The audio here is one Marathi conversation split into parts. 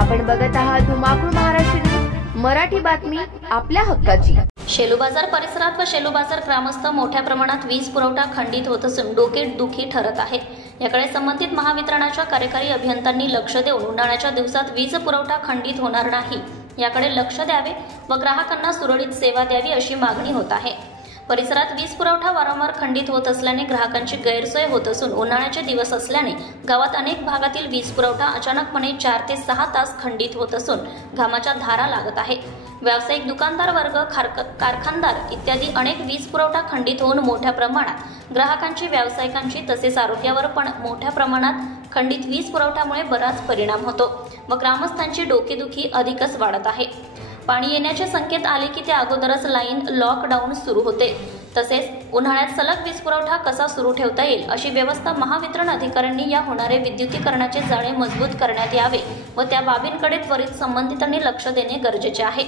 आपण बघत आहात धुमाकूळ महाराष्ट्र न्यूज, मराठी बातमी आपल्या हक्काची। शेलू बाजार परिसरात व शेलू बाजार ग्रामस्थ मोठ्या प्रमाणात वीज पुरवठा खंडित होत असून डोकेदुखी ठरत आहे। याकडे संबंधित महावितरणाच्या कार्यकारी अभियंत्यांनी लक्ष देऊन उन्हाळ्याच्या दिवसात वीज पुरवठा खंडित होणार नाही याकडे लक्ष द्यावे व ग्राहकांना सुरळीत सेवा द्यावी अशी मागणी होत आहे। परिसरात वीज पुरवठा वारंवार खंडित होत असल्याने ग्राहकांची गैरसोय होत असून उन्हाळ्याचे दिवस असल्याने गावात अनेक भागातील वीज पुरवठा अचानकपणे 4 ते 6 तास खंडित होत असून घामाच्या धारा लागत आहे। व्यावसायिक दुकानदार वर्ग, कारखानदार इत्यादी अनेक वीज पुरवठा खंडित होऊन मोठ्या प्रमाणात ग्राहकांची, व्यावसायिकांची तसेच आरोग्यावर पण मोठ्या प्रमाणात खंडित वीज पुरवठ्यामुळे बराच परिणाम होतो व ग्रामस्थांची डोकेदुखी अधिकच वाढत आहे। पाणी येण्याचे संकेत आले की त्या अगोदरच लाईन लॉकडाऊन सुरू होते। तसेच उन्हाळ्यात सलग वीज पुरवठा कसा सुरू ठेवता येईल अशी व्यवस्था महावितरण अधिकाऱ्यांनी या होणारे विद्युतीकरणाचे जाळे मजबूत करण्यात यावे व त्या बाबींकडे त्वरित संबंधितांनी लक्ष देणे गरजेचे आहे।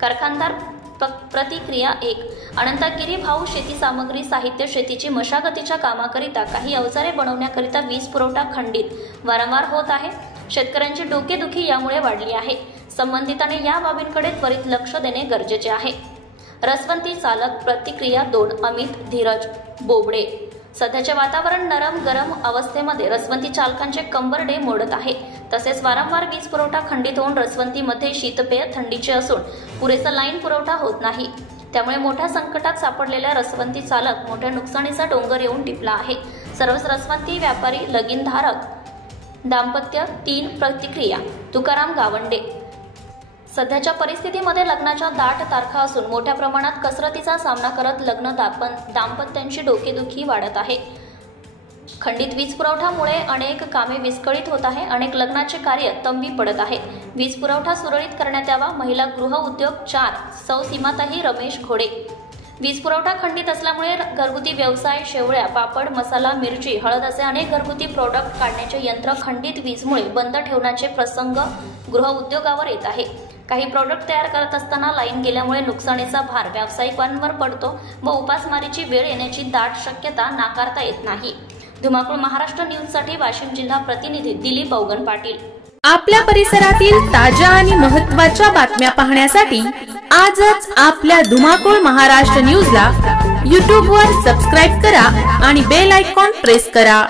कारखानदार प्रतिक्रिया 1 अनंतगिरी भाऊ शेती सामग्री साहित्य शेतीची मशागतीच्या कामाकरिता काही अवजारे बनवण्याकरिता वीज पुरवठा खंडित वारंवार होत आहे। शेतकऱ्यांची डोकेदुखी यामुळे वाढली आहे। संबंधितांनी या बाबींकडे त्वरित लक्ष देणे गरजेचे आहे। रसवंती चालक प्रतिक्रिया 2 अमित धीरज बोबडे सध्याचे वातावरण नरम गरम अवस्थेमध्ये रसवंती चालकांचे कंबरडे मोडत आहे। तसेच वारंवार वीज पुरवठा खंडित होऊन रसवंतीमध्ये शीतपेय थंडीचे असून पुरेसा लाईन पुरवठा होत नाही। त्यामुळे मोठ्या संकटात सापडलेल्या रसवंती चालक मोठ्या नुकसानीचा डोंगर येऊन टिपला आहे। सर्वच रसवंती व्यापारी लगीनधारक दाम्पत्य 3 प्रतिक्रिया तुकाराम गावंडे सध्याच्या परिस्थितीमध्ये लग्नाच्या दाट तारखा असून मोठ्या प्रमाणात कसरतीचा सामना करत लग्न दाम्पत्यांची डोकेदुखी वाढत आहे। खंडित वीज पुरवठ्यामुळे अनेक कामे विस्कळीत होत आहे। अनेक लग्नाचे कार्य तंबी पडत आहे। वीज पुरवठा सुरळीत करण्यात यावा। महिला गृह उद्योग 4 सौ सीमाताई रमेश घोडे वीज पुरवठा खंडित असल्यामुळे घरगुती व्यवसाय, शेवळ्या, पापड, मसाला, मिरची, हळद असे अनेक घरगुती प्रोडक्ट काढण्याचे यंत्र खंडित वीजमुळे बंद ठेवण्याचे प्रसंग गृह उद्योगावर येत आहे। काही प्रोडक्ट तयार करत असताना लाईन गेल्यामुळे नुकसानीचा भार व्यावसायिकांवर पडतो व उपासमारीची वेळ येण्याची दाट शक्यता नाकारता येत नाही। धुमाकूळ महाराष्ट्र न्यूजसाठी वाशिम जिल्हा प्रतिनिधी दिलीप अवगन पाटील। आपल्या परिसरातील ताज्या आणि महत्त्वाच्या बातम्या पाहण्यासाठी आजच आपल्या धुमाकूळ महाराष्ट्र न्यूजला YouTube वर सबस्क्राइब करा आणि बेल आयकॉन प्रेस करा।